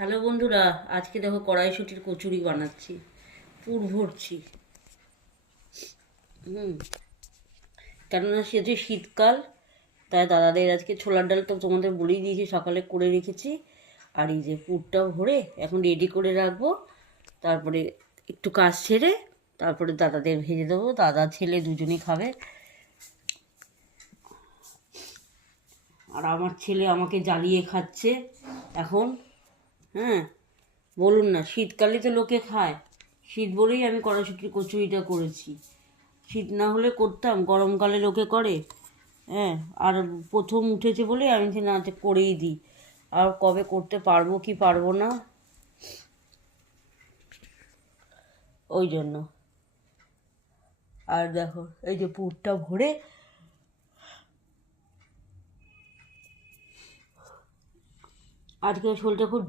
Hello বন্ধুরা, আজকে দেখো কড়াইশুঁটির কচুরি বানাচ্ছি, পুর ভরছি। কেননা সে যে শীতকাল, তাই দাদাদের আজকে ছোলার ডাল তো তোমাদের বলেই দিয়েছি, সকালে করে রেখেছি। আর এই যে পুরটা ভরে এখন রেডি করে রাখবো। তারপরে একটু কাজ সেরে তারপরে দাদাদের ভেজে দেবো। দাদা ছেলে দুজনেই খাবে। আর আমার ছেলে আমাকে জ্বালিয়ে খাচ্ছে এখন। হ্যাঁ, বলুন না, শীতকালে তো লোকে খায়, শীত বলেই আমি কড়াইশুঁটির কচুরিটা করেছি। শীত না হলে করতাম, গরমকালে লোকে করে। হ্যাঁ, আর প্রথম উঠেছে বলে আমি না করেই দিই। আর কবে করতে পারবো কি পারবো না, ওই জন্য। আর দেখো এই যে পুরটা ভরে, আজকে শরীরটা খুব